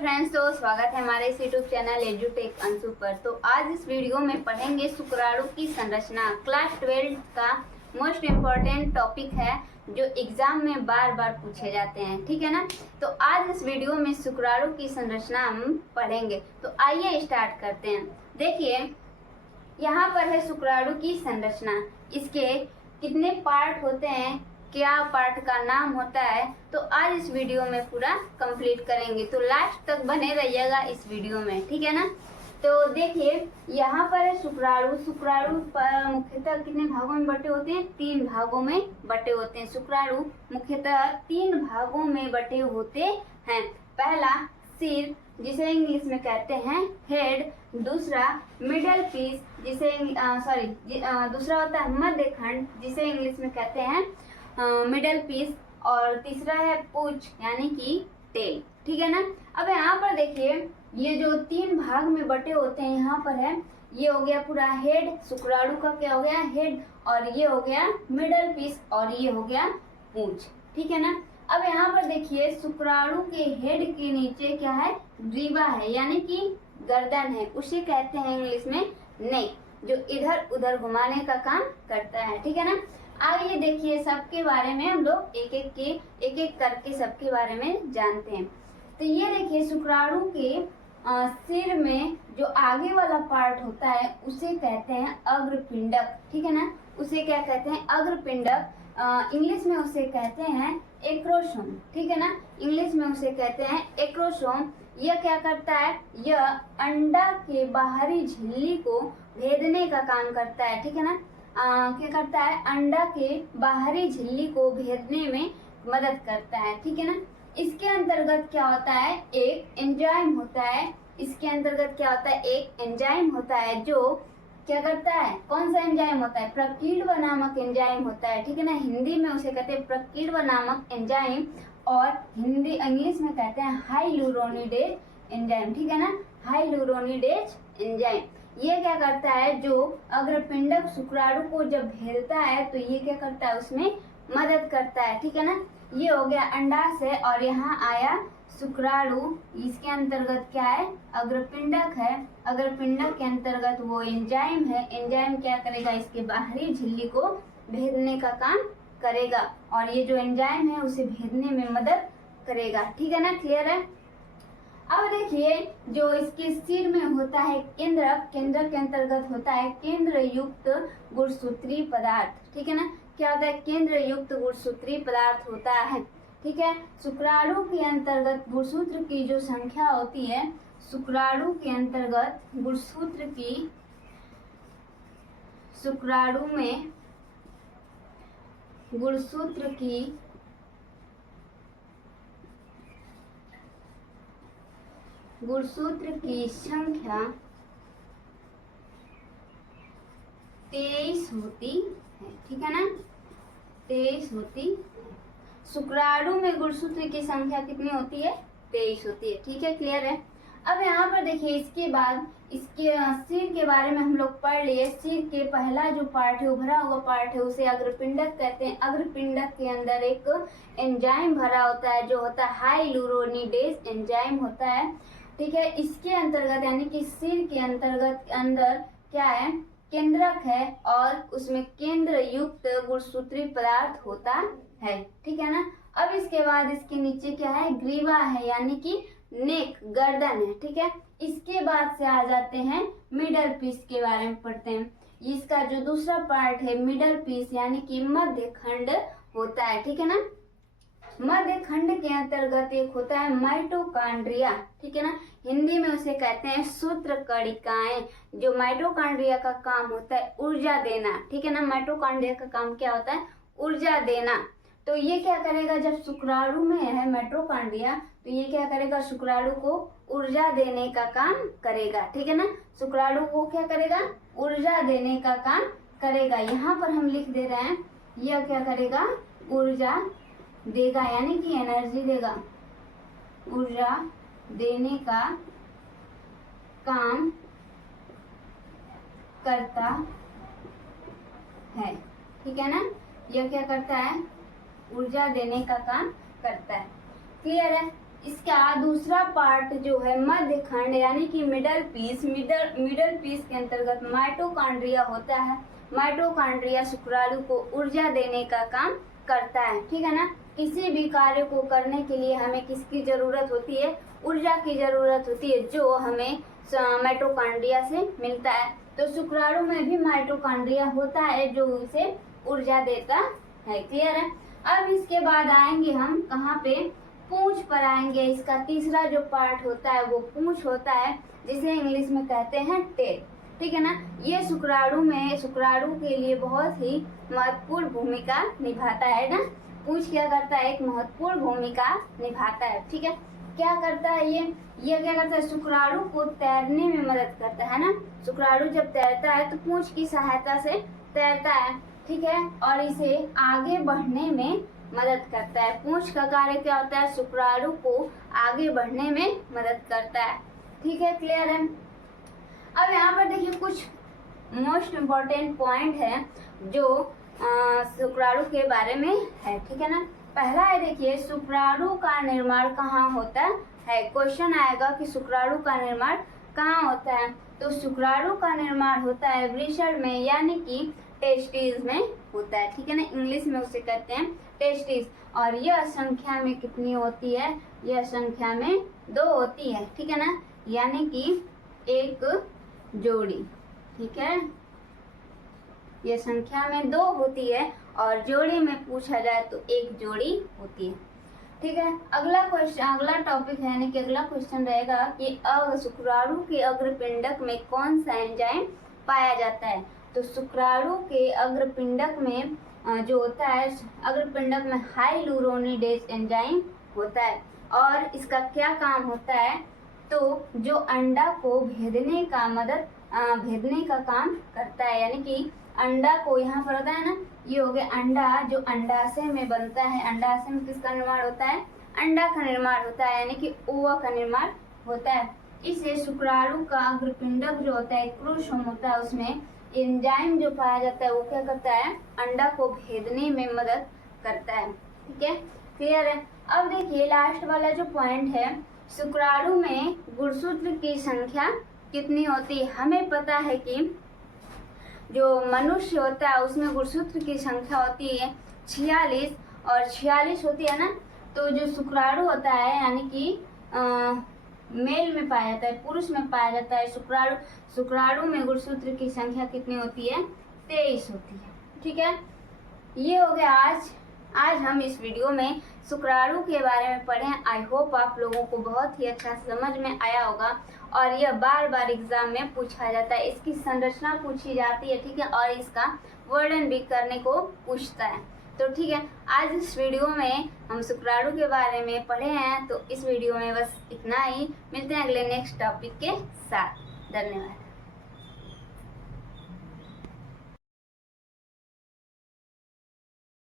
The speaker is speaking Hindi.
फ्रेंड्स, तो स्वागत है हमारे इस यूट्यूब चैनल एजुटेक अंशु पर। तो आज इस वीडियो में पढ़ेंगे शुक्राणु की संरचना। क्लास 12 का मोस्ट इम्पोर्टेंट टॉपिक है जो एग्जाम में बार बार पूछे जाते हैं, ठीक है ना। तो आज इस वीडियो में शुक्राणु की संरचना हम पढ़ेंगे। तो आइए स्टार्ट करते हैं। देखिए यहाँ पर है शुक्राणु की संरचना। इसके कितने पार्ट होते हैं, क्या पार्ट का नाम होता है, तो आज इस वीडियो में पूरा कंप्लीट करेंगे। तो लास्ट तक बने रहिएगा इस वीडियो में, ठीक है ना। तो देखिए यहाँ पर है शुक्राणु। शुक्राणु मुख्यतः कितने भागों में बटे होते हैं? 3 भागों में बटे होते हैं। शुक्राणु मुख्यतः 3 भागों में बटे होते हैं। पहला सिर, जिसे इंग्लिश में कहते हैं हेड। दूसरा मिडल पीस, जिसे दूसरा होता है मध्य खंड, जिसे इंग्लिश में कहते हैं मिडल पीस। और तीसरा है पूंछ यानी कि टेल, ठीक है ना। अब यहाँ पर देखिए ये जो 3 भाग में बटे होते हैं, यहाँ पर है ये हो गया पूरा हेड। शुक्राणु का क्या हो गया? हेड। और ये हो गया मिडल पीस और ये हो गया पूंछ, ठीक है ना। अब यहाँ पर देखिए शुक्राणु के हेड के नीचे क्या है? ग्रीवा है यानी कि गर्दन है। उसे कहते हैं इंग्लिश में नेक, जो इधर उधर घुमाने का काम करता है, ठीक है ना। आइए देखिए सबके बारे में हम लोग एक एक करके सबके बारे में जानते हैं। तो ये देखिए शुक्राणु के सिर में जो आगे वाला पार्ट होता है उसे कहते हैं अग्रपिंडक, ठीक है ना। उसे क्या कहते हैं? अग्रपिंडक। इंग्लिश में उसे कहते हैं एक्रोसोम, ठीक है ना। इंग्लिश में उसे कहते हैं एक्रोसोम। यह क्या करता है? यह अंडा के बाहरी झिल्ली को भेदने का काम करता है, ठीक है ना। क्या करता है? अंडा के बाहरी झिल्ली को भेदने में मदद करता है, ठीक है ना। इसके अंतर्गत क्या होता है? एक एंजाइम होता है। इसके अंतर्गत क्या होता है? एक एंजाइम होता है जो क्या करता है? कौन सा एंजाइम होता है? प्रकीर्व नामक एंजाइम होता है, ठीक है ना। हिंदी में उसे कहते हैं प्रकीर्व नामक एंजाइम और इंग्लिश में कहते हैं हाइलुरोनिडेज एंजाइम, ठीक है ना। हाइलुरोनिडेज एंजाइम ये क्या करता है? जो अग्रपिंडक शुक्राणु को जब भेदता है तो ये क्या करता है? उसमें मदद करता है, ठीक है ना। ये हो गया अंडाशय और यहाँ आया शुक्राणु। इसके अंतर्गत क्या है? अग्रपिंडक है। अग्रपिंडक के अंतर्गत वो एंजाइम है। एंजाइम क्या करेगा? इसके बाहरी झिल्ली को भेदने का काम करेगा और ये जो एंजाइम है उसे भेदने में मदद करेगा, ठीक है ना। क्लियर है? अब देखिए जो इसके सिर में होता है केंद्रक, केंद्रक के अंतर्गत होता है केंद्र युक्त गुणसूत्री पदार्थ, ठीक है ना। क्या होता है? केंद्र युक्त गुणसूत्री पदार्थ होता है, ठीक है। शुक्राणु के अंतर्गत गुणसूत्र की जो संख्या होती है, शुक्राणु के अंतर्गत शुक्राणु में गुणसूत्र की संख्या 23 होती है, ठीक है ना। 23 होती। शुक्राणु में गुणसूत्र की संख्या कितनी होती है? 23 होती है, ठीक है। क्लियर है? अब यहाँ पर देखिए इसके बाद इसके सिर के बारे में हम लोग पढ़ लिए। सिर के पहला जो पार्ट है, उभरा हुआ पार्ट है, उसे अग्रपिंडक कहते हैं। अग्रपिंडक के अंदर एक एंजाइम भरा होता है जो होता है हाइलुरोनिडेज एंजाइम होता है, ठीक है। इसके अंतर्गत यानी कि सिर के अंदर क्या है? केंद्रक है और उसमें केंद्र युक्त गुणसूत्री पदार्थ होता है, ठीक है ना। अब इसके बाद इसके नीचे क्या है? ग्रीवा है यानी कि नेक, गर्दन है, ठीक है। इसके बाद से आ जाते हैं मिडल पीस के बारे में पढ़ते हैं। इसका जो दूसरा पार्ट है मिडल पीस यानी कि मध्य खंड होता है, ठीक है ना। मध्य खंड के अंतर्गत एक होता है माइटोकॉन्ड्रिया, ठीक है ना। हिंदी में उसे कहते हैं सूत्रकणिकाएं। जो माइटोकॉन्ड्रिया का काम होता है ऊर्जा देना, ठीक है ना। माइटोकॉन्ड्रिया का काम क्या होता है? ऊर्जा देना। तो ये क्या करेगा? जब शुक्राणु में है माइटोकॉन्ड्रिया तो ये क्या करेगा? शुक्राणु को ऊर्जा देने का काम करेगा, ठीक है ना। शुक्राणु को क्या करेगा? ऊर्जा देने का काम करेगा। यहाँ पर हम लिख दे रहे हैं यह क्या करेगा? ऊर्जा देगा यानी कि एनर्जी देगा। ऊर्जा देने का काम करता है, ठीक है ना। यह क्या करता है? ऊर्जा देने का काम करता है। क्लियर है? इसका दूसरा पार्ट जो है मध्य खंड यानी कि मिडल पीस, मिडल पीस के अंतर्गत माइटोकॉन्ड्रिया होता है। माइटोकॉन्ड्रिया शुक्राणु को ऊर्जा देने का काम करता है, ठीक है ना। किसी भी कार्य को करने के लिए हमें किसकी जरूरत होती है? ऊर्जा की जरूरत होती है, जो हमें माइटोकॉन्ड्रिया से मिलता है। तो शुक्राणु में भी माइटोकॉन्ड्रिया होता है जो उसे ऊर्जा देता है। क्लियर है। अब इसके बाद आएंगे हम कहाँ पे? पूंछ पर आएंगे। इसका तीसरा जो पार्ट होता है वो पूंछ होता है, जिसे इंग्लिश में कहते हैं टेल, ठीक है ना। ये शुक्राणु के लिए बहुत ही महत्वपूर्ण भूमिका निभाता है ना। पूंछ क्या करता है? एक महत्वपूर्ण भूमिका निभाता है, ठीक है। क्या करता है ये क्या करता है? शुक्राणु को तैरने में मदद करता है ना। शुक्राणु जब तैरता है तो पूंछ की सहायता से तैरता है, ठीक है, और इसे आगे बढ़ने में मदद करता है। पूंछ का कार्य क्या होता है? शुक्राणु को आगे बढ़ने में मदद करता है, ठीक है। क्लियर है। अब यहाँ पर देखिए कुछ मोस्ट इम्पोर्टेंट पॉइंट है जो शुक्राणु के बारे में है, ठीक है ना। पहला है देखिए, शुक्राणु का निर्माण कहाँ होता है? क्वेश्चन आएगा कि शुक्राणु का निर्माण कहाँ होता है। तो शुक्राणु का निर्माण होता है वृषण में, यानी कि टेस्टिस में होता है, ठीक है ना। इंग्लिश में उसे कहते हैं टेस्टिस। और यह संख्या में कितनी होती है? यह संख्या में 2 होती है, ठीक है ना, यानी कि एक जोड़ी, ठीक है। यह संख्या में 2 होती है और जोड़ी में पूछा जाए तो एक जोड़ी होती है, ठीक है। अगला टॉपिक है यानी कि अगला क्वेश्चन रहेगा कि शुक्राणु के अग्रपिंडक में कौन सा एंजाइम पाया जाता है? तो शुक्राणु के अग्रपिंडक में जो होता है, अग्रपिंडक में हाइलुरोनिडेज एंजाइम होता है। और इसका क्या काम होता है? तो जो अंडा को भेदने का काम करता है, यानी कि अंडा को, यहाँ पर होता है ना, ये हो गया अंडा, जो अंडाशय में बनता है। अंडाशय में किसका निर्माण होता है? अंडा का निर्माण होता है, यानी कि ओवा का निर्माण होता है। इससे शुक्राणु का अग्रपिंडक जो होता है, क्रोमोसोम होता है, उसमें एंजाइम जो पाया जाता है वो क्या करता है? अंडा को भेदने में मदद करता है, ठीक है। क्लियर है। अब देखिए लास्ट वाला जो पॉइंट है, शुक्राणु में गुणसूत्र की संख्या कितनी होती है? हमें पता है कि जो मनुष्य होता है उसमें गुणसूत्र की संख्या होती है 46 और 46 होती है ना। तो जो शुक्राणु होता है यानी कि मेल में पाया जाता है, पुरुष में पाया जाता है शुक्राणु में गुणसूत्र की संख्या कितनी होती है? 23 होती है, ठीक है। ये हो गया आज हम इस वीडियो में शुक्राणु के बारे में पढ़े। आई होप आप लोगों को बहुत ही अच्छा समझ में आया होगा। और यह बार बार एग्जाम में पूछा जाता है, इसकी संरचना पूछी जाती है, ठीक है, और इसका वर्णन भी करने को पूछता है। तो ठीक है, आज इस वीडियो में हम शुक्राणु के बारे में पढ़े हैं। तो इस वीडियो में बस इतना ही। मिलते हैं अगले नेक्स्ट टॉपिक के साथ। धन्यवाद।